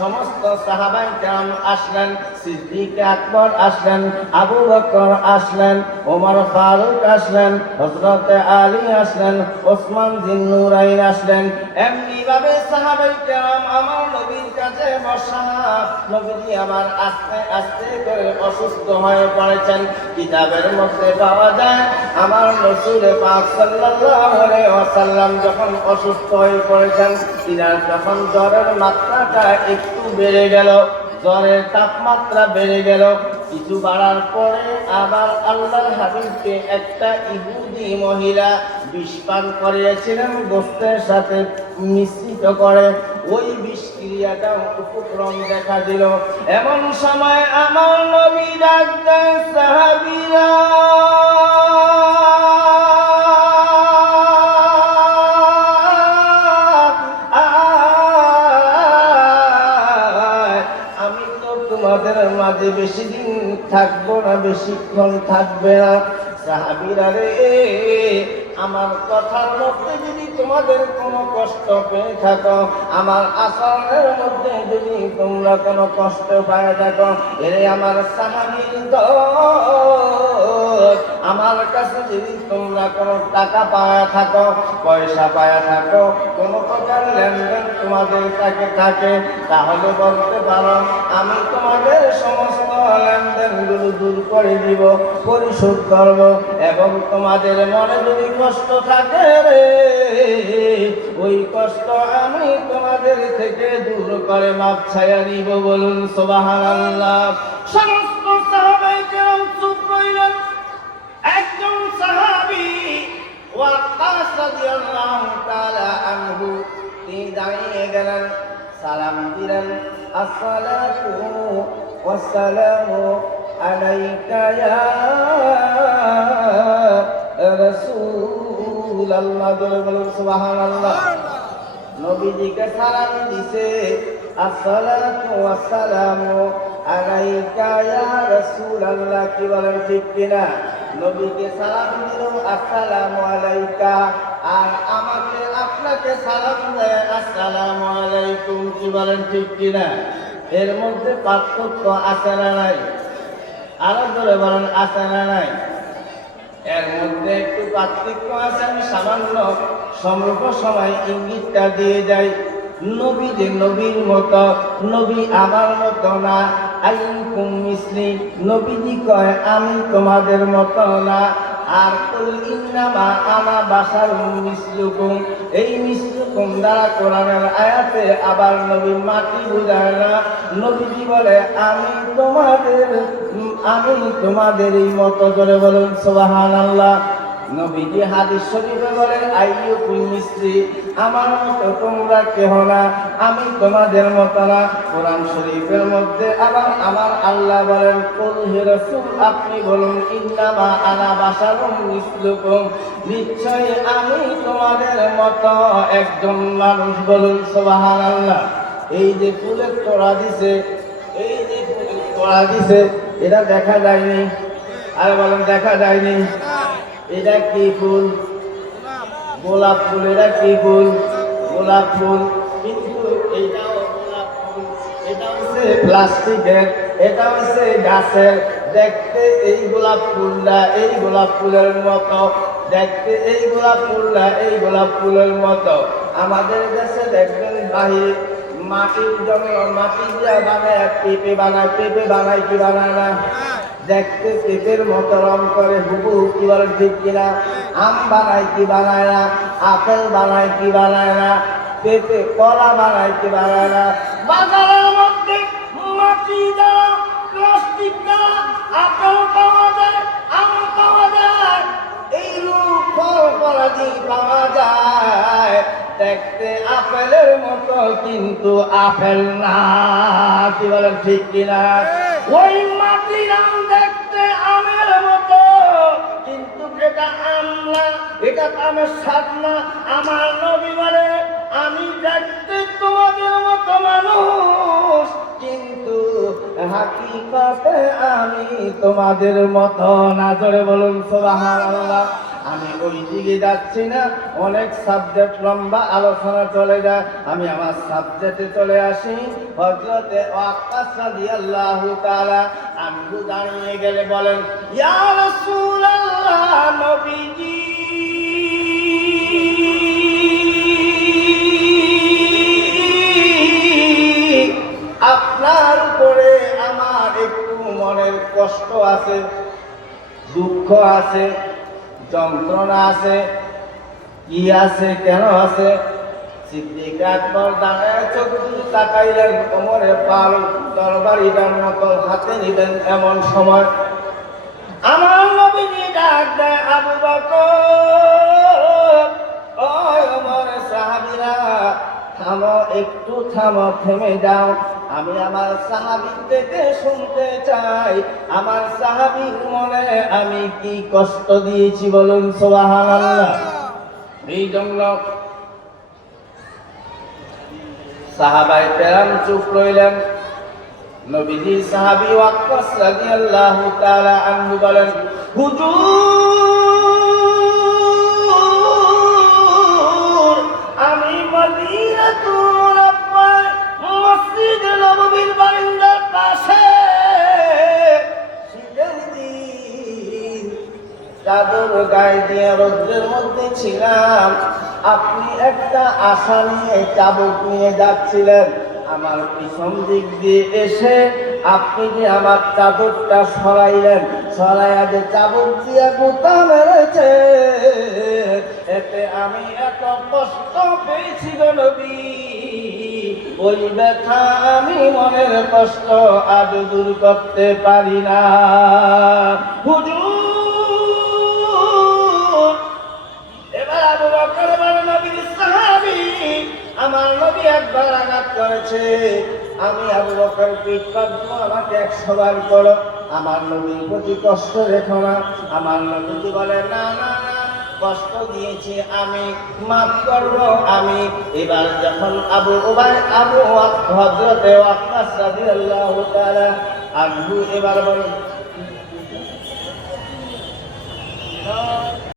সমস্ত সাহাবায়ে কেরাম আসলেন, সিদ্দিক আকবর আসলেন, আবু বকর আসলেন, ওমর ফারুক আসলেন, হযরত আলী আসলেন, ওসমান জিন্নুরাইন আসলেন। এমনি ভাবে সাহাবায়ে কেরাম আমার নবীর কাছে বসা। নবীজি আমার আস্তে আস্তে করে অসুস্থ হয়ে পড়েছেন। কিতাবের মধ্যে পাওয়া যায় আমার রাসূল পাক সাল্লাল্লাহু আলাইহি ওয়াসাল্লাম যখন অসুস্থ হয়ে পড়েছেন, তিনার যখন জ্বরের মাত্রাটা একটু বেড়ে গেল, জ্বরের তাপমাত্রা বেড়ে গেল, কিছু বাড়ার পরে আবার আল্লাহর হাবিবকে একটা ইহুদি মহিলা বিষ পান করিয়েছিলেন গোশতের সাথে মিশ্রিত করে। ওই বিষক্রিয়াটা উপক্রম দেখা দিল। এমন সময় আমার নবী ডাক দেন, সাহাবীরা তোমাদের মাঝে বেশি দিন থাকবো না, বেশিক্ষণ থাকবে না। সাহাবীরা রে, আমার কথার মধ্যে যদি তোমাদের কোনো কষ্ট পেয়ে থাকো, আমার আচরণের মধ্যে যদি তোমরা কোনো কষ্ট পায় থাকো, এরে আমার সাহাবীর দল, আমার কাছে যদি তোমরা কোনো টাকা পায়া থাকো, পয়সা পায়া থাকো, কোনো প্রকার লেনদেন তোমাদের কাছে থাকে, তাহলে বলতে পারো আমি তোমাদের সমস্ত লেনদেনগুলো দূর করে দিব, পরিশোধ করব। এবং তোমাদের মনে যদি কষ্ট থাকে রে, ওই কষ্ট আমি তোমাদের থেকে দূর করে মাপ ছায়া নিব। বলুন সুবহানাল্লাহ। সমস্ত সাহাবায়ে কেরাম চুপ রইলেন। একজন সাহাবী ওয়াক্কাস রাদিয়াল্লাহু তাআলা আনহু তিনি দাঁড়িয়ে গেলেন, সালাম দিলেন, আসসালাতু ওয়াসসালামু আলাইকা ইয়া রাসূলুল্লাহ। বলুন সুবহানাল্লাহ। নবীজিকে সালাম দিছে, আসসালাতু ওয়াসসালামু আলাইকা ইয়া রাসূলুল্লাহ। কি বলেন ঠিক কিনা? নবীকে সালাম দিল আসসালামু আলাইকা, আর আমাকে আপনাকে সালাম দেয় আসসালামু আলাইকুম। কি বলেন ঠিক কিনা? এর মধ্যে পার্থক্য আছে না নাই? আরো ধরে বলেন আছে না নাই? এর মধ্যে একটু পার্থক্য আছে। আমি সামান্য সমল্প সময় ইঙ্গিতটা দিয়ে যাই। নবী যে নবীর মতো, নবী আমার মতো না। আইয়ুকুম মিসলি, নবীজি কয় আমি তোমাদের মতো না। আর কুল ইন্নামা আনা বাশারুম মিসলুকুম, এই মিসলুকুম দ্বারা কোরআনের আয়াতে আবার নবী মাটি বুঝায় না। নবীজি বলে আমি তোমাদেরই মতো। করে বলুন সুবহানাল্লাহ। নবীজি হাদিস শরীফে বলেন আইয়ুকুম মিসলি, আমার মতো তোমরা কেহ না, আমি তোমাদের মতো না। কোরআন শরীফের মধ্যে আবার আমার আল্লাহ বলেন কুল হে রাসূল, আপনি বলুন ইন্নামা আনা বাশারুম মিসলুকুম, নিশ্চয় আমি তোমাদের মতো একজন মানুষ। বলুন সুবহানাল্লাহ। এই যে ফুলের তোড়া দিছে, এই যে ফুলের তোড়া দিছে, এটা দেখা যায়নি? আর বলেন দেখা যায়নি? এটা কি ফুল? গোলাপ ফুল। এটা কি ফুল? গোলাপ ফুল। কিন্তু এইটাও গোলাপ ফুল, এটা হচ্ছে প্লাস্টিকের, এটা হচ্ছে গাছের। দেখতে এই গোলাপ ফুলটা এই গোলাপ ফুলের মতো, দেখতে এই গোলাপ ফুলটা এই গোলাপ ফুলের মতো। আমাদের দেশে দেখবেন বাহির মাটির জন্য মাটি দিয়ে বানায় পেঁপে বানায়, পেঁপে বানায় কি বানায় না? দেখতে পেঁপের মতো রং করে হুবহু। কি বলেন ঠিক কিনা? আম বানায় কি বানায় না? আপেল বানায় কি বানায় না? পেঁপে কলা বানায় কি বানায় না? বাজারের মধ্যে মাটি দ্বারা প্লাস্টিক দ্বারা আপেল পাওয়া যায়, আম পাওয়া যায়, এই রূপ ফল ফলাদি পাওয়া যায়। দেখতে আপেলের মতো কিন্তু আপেল না। কি বলেন ঠিক কিনা? ওই মাটির আম দেখতে আমের মতো, কিন্তু এটা আম না, এটা আমের স্বাদ না। আমার নবী বলে আমি দেখতে তোমাদের মতো মানুষ, কিন্তু হাকিকতে আমি তোমাদের মতো না। জোরে বলুন সুবহানাল্লাহ। আমি ওই দিকে যাচ্ছি না, অনেক সাবজেক্ট লম্বা আলোচনা চলে যায়, আমি আমার সাবজেক্টে চলে আসি। হযরতে ওয়াক্কাস রাদিয়াল্লাহু তাআলা আনহু দাঁড়িয়ে গেলে বলেন, ইয়া রাসূলুল্লাহ, নবীজি আপনার উপরে আমার একটু মনের কষ্ট আছে, দুঃখ আছে, যন্ত্রণা আছে। কি আছে, কেন আছে? সিদ্দিক আকবর দাঁড়ায় চোখ দুটো তাকাইলেন, কোমরে পাল তরবারিটার মতো হাতে নিবেন এমন সময় আমার নবীজি ডাক দেয়, আবু বকর, ও ওমর, সাহাবীরা থামো, একটু থামো, থেমে যাও। আমি আমার সাহাবীর থেকে শুনতে চাই, আমার সাহাবীর মনে আমি কি কষ্ট দিয়েছি, বলুন সুবহানাল্লাহ। এই জন্য সাহাবায়ে কেরাম চুপ রইলেন। নবীজি সাহাবী ওয়াক্কাস রাদিয়াল্লাহু তাআলা আনহু বলেন, হুজুর, আমি মদিনাতুল আব্বায় মসজিদ নববীর বারান্দার পাশে শীতের দিন চাদর গায়ে দিয়ে রোদ্রের মধ্যে ছিলাম। আপনি একটা আশা নিয়ে চাবুক নিয়ে যাচ্ছিলেন, আমার পিছন দিক দিয়ে এসে আপনি যে আমার চাদরটা সরাইলেন, সরাইয়া যে চাবুক দিয়ে গুতা মেরেছে, এতে আমি এত কষ্ট পেয়েছি গো নবী, ওই ব্যথা আমি মনের কষ্ট আজ দূর করতে পারি না। হুজুর, এবার আবু বকর বলেন, নবীর সাহাবী, আমার নবী একবার আঘাত করেছে, আমি আবু বকর পিঠ কাটবো, আমাকে 100 বার করো, আমার নবীর প্রতি কষ্ট রেখো না। আমার নবীজি বলে, না না না, কষ্ট দিয়েছি আমি, মাফ করবো আমি। এবার যখন হযরতে ওয়াক্কাস রাদিয়াল্লাহু তাআলা আনহু এবার বলেন,